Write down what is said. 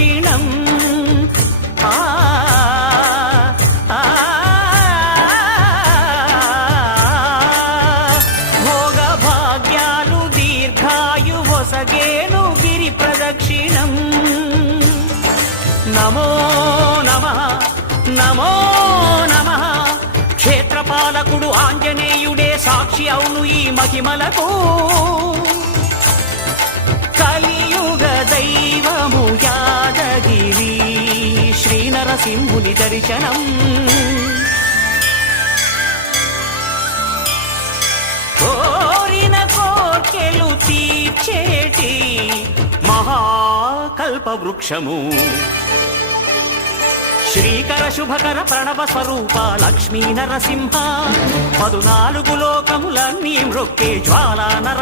ప్రదక్షిణం భోగ భాగ్యాలు దీర్ఘాయు వసగేను గిరి ప్రదక్షిణం నమో నమః నమో నమః క్షేత్రపాలకుడు ఆంజనేయుడే సాక్షి అవును ఈ మహిమలకు కలియుగ దైవము యాదగిరి శ్రీ నరసింహుని దర్శనం కోరిన కోర్కెలు తీర్చేటి మహాకల్ప వృక్షము శ్రీకర శుభకర ప్రణవ స్వరూప లక్ష్మీ నరసింహ 14 లోకములన్నీ మృక్కే జ్వాలా నరసింహ